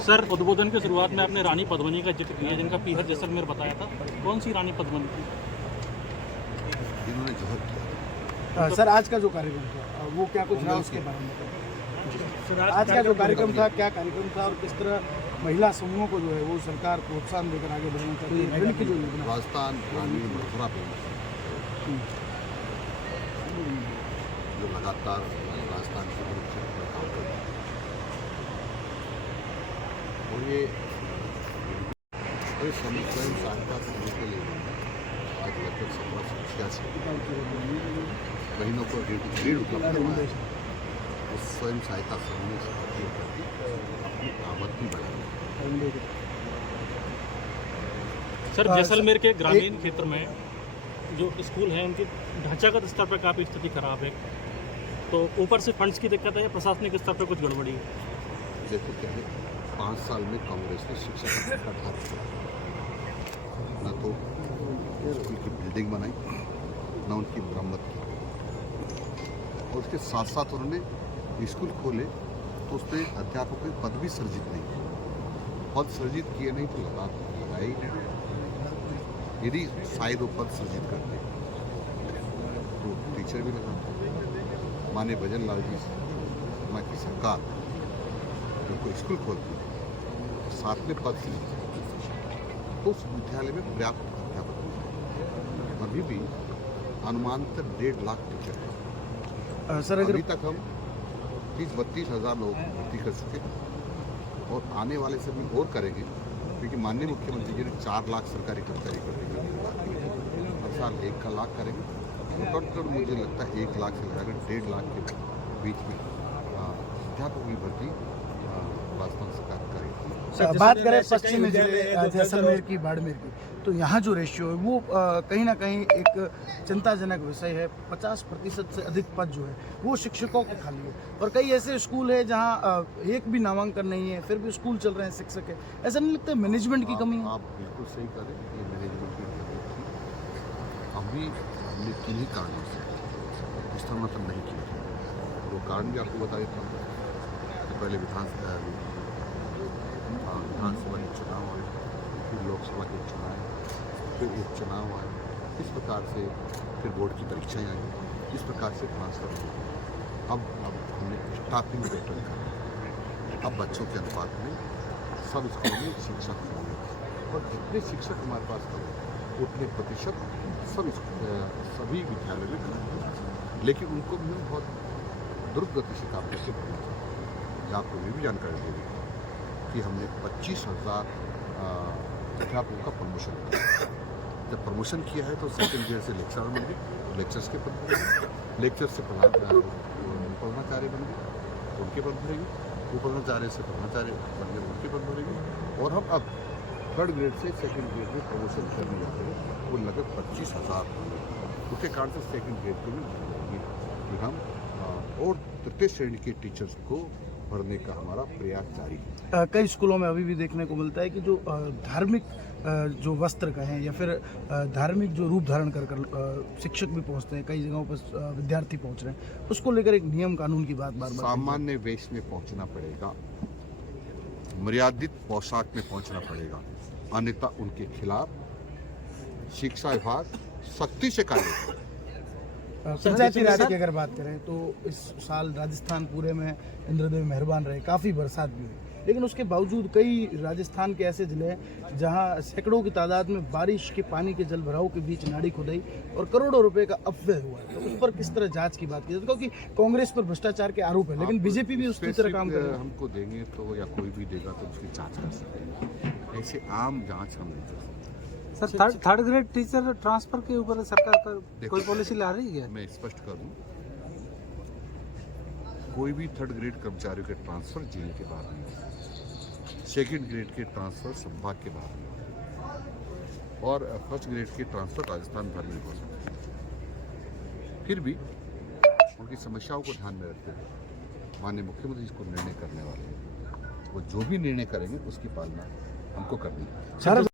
Sir, उद्बोधन की शुरुआत में आपने रानी पद्मिनी का जिक्र किया, जिनका पीहर जैसलमेर बताया था। कौन सी रानी पद्मिनी थी? इन्होंने जोहर किया। सर, आज का जो कार्यक्रम था वो क्या कुछ रहा, उसके बारे में बताइए। आज का जो कार्यक्रम था, क्या कार्यक्रम था और किस तरह महिला समूहों को जो है वो सरकार प्रोत्साहन देकर आगे बढ़ना चाहती है? ऋण की जो योजना राजस्थान ग्रामीण मथुरा बैंक जो लगातार राजस्थान के क्षेत्र में काम कर रहा है और ये स्वयं सहायता समूह के लिए आज लगभग 1786 महीनों को ऋण उपलब्ध करवाया है। उस स्वयं सहायता समूह से उपयोग करके अपनी आमदनी बढ़ाई। सर, जैसलमेर के ग्रामीण क्षेत्र में जो स्कूल हैं उनकी ढांचागत स्तर पर काफ़ी स्थिति खराब है, तो ऊपर से फंड्स की दिक्कत है या प्रशासनिक स्तर पर कुछ गड़बड़ी है? देखो क्या है, 5 साल में कांग्रेस ने शिक्षा का ढांचा न तो स्कूल की बिल्डिंग बनाई, न उनकी मरम्मत की, और उसके साथ साथ उन्होंने स्कूल खोले तो उसमें अध्यापकों के पद भी सर्जित नहीं किए। पद सर्जित किए नहीं तो लगाए ही नहीं। यदि शायद वो पद सर्जित करते तो टीचर भी लगाते। माननीय भजन लाल जी शर्मा की सरकार जब कोई स्कूल खोलती है साथ में पद सर्जित तो उस विद्यालय में पर्याप्त अध्यापक नहीं। अभी भी अनुमानतः 1.5 लाख टीचर हैं। सर, अगर अभी तक हम 30-32 हज़ार लोग भर्ती कर चुके और आने वाले समय और करेंगे, क्योंकि माननीय मुख्यमंत्री जी ने 4 लाख सरकारी कर्मचारी करने हर साल 1 लाख करेंगे। तो टोटल मुझे लगता है 1 लाख से लगाकर 1.5 लाख के बीच में अध्यापकों की भर्ती राजस्थान सरकार करेगी। बात करें पश्चिमी जिले जैसलमेर की, बाड़मेर की, तो यहाँ जो रेशियो है वो कहीं ना कहीं एक चिंताजनक विषय है। 50% से अधिक पद जो है वो शिक्षकों के खाली है और कई ऐसे स्कूल है जहाँ एक भी नामांकन नहीं है, फिर भी स्कूल चल रहे हैं, शिक्षक है। ऐसा नहीं लगता मैनेजमेंट की कमी है? आप बिल्कुल सही करें, ये मैनेजमेंट की कमी थी। अभी हमने किन्हीं कारणों से स्थानांतरण नहीं किया। वो कारण भी आपको बता देता हूँ। तो पहले विधानसभा के चुनाव आए, फिर लोकसभा के चुनाव, फिर उपचुनाव आए, इस प्रकार से फिर बोर्ड की परीक्षाएं आई, इस प्रकार से ट्रांसफर हुआ। अब हमने स्टाफिंग पैटर्न कर, अब बच्चों के अनुपात में सब स्कूलों में शिक्षक होंगे और जितने शिक्षक हमारे पास होंगे उतने प्रतिशत सभी विद्यालयों में करेंगे। लेकिन उनको भी हम बहुत द्रुत गति से काम करके बढ़ना चाहिए। आपको ये भी जानकारी दे दी कि हमने 25,000 अध्यापकों का प्रमोशन किया। जब प्रमोशन किया है तो सेकेंड ईयर से लेक्चरर बन गए, तो लेक्चर्स के पद बढ़ेंगे, लेक्चर से प्रधानाचार्य बन गए तो उनके पद बढ़ेंगे, वो प्रधानाचार्य से प्रधानाचार्य बन गए उनके पद बढ़ेंगे। और हम अब 3rd ग्रेड से 2nd ग्रेड में प्रमोशन करने जाते हैं, वो लगभग 25,000 होंगे। उसके कारण से 2nd ग्रेड को भी बढ़ाएंगे कि हम और 3य श्रेणी के टीचर्स को भरने का हमारा प्रयास जारी है। कई स्कूलों में अभी भी देखने को मिलता है कि जो धार्मिक जो वस्त्र का है या फिर धार्मिक जो रूप धारण कर शिक्षक भी पहुंचते हैं, कई जगहों पर विद्यार्थी पहुंच रहे हैं, उसको लेकर एक नियम कानून की बात बार-बार सामान्य वेश में पहुंचना पड़ेगा, मर्यादित पोशाक में पहुंचना पड़ेगा, अन्यथा उनके खिलाफ शिक्षा विभाग सख्ती से कार्य करेगा। पंचायती राज की अगर बात करें तो इस साल राजस्थान पूरे में इंद्रदेव मेहरबान रहे, काफ़ी बरसात भी हुई, लेकिन उसके बावजूद कई राजस्थान के ऐसे जिले हैं जहां सैकड़ों की तादाद में बारिश के पानी के जल भराव के बीच नाड़ी खुदाई और करोड़ों रुपए का अपव्यय हुआ है। तो उस पर किस तरह जांच की बात की जाए? क्योंकि कांग्रेस पर भ्रष्टाचार के आरोप है, लेकिन बीजेपी भी उसी तरह काम कर रही है। हमको देंगे तो या कोई भी देगा तो उसकी जाँच कर सकते हैं, ऐसे आम जाँच हम नहीं कर सकते। Sir, 3rd grade teacher transfer के ऊपर सरकार का कोई पॉलिसी ला रही है? मैं स्पष्ट कर दूं, कोई भी 3rd ग्रेड कर्मचारियों के ट्रांसफर जिले के बाहर नहीं हो, 2nd ग्रेड के ट्रांसफर संभाग के बाहर नहीं हो, और 1st ग्रेड के ट्रांसफर राजस्थान भर में हो सकते हैं। फिर भी उनकी समस्याओं को ध्यान में रखते हुए माननीय मुख्यमंत्री इसको निर्णय करने वाले हैं। वो जो भी निर्णय करेंगे उसकी पालना हमको करनी है।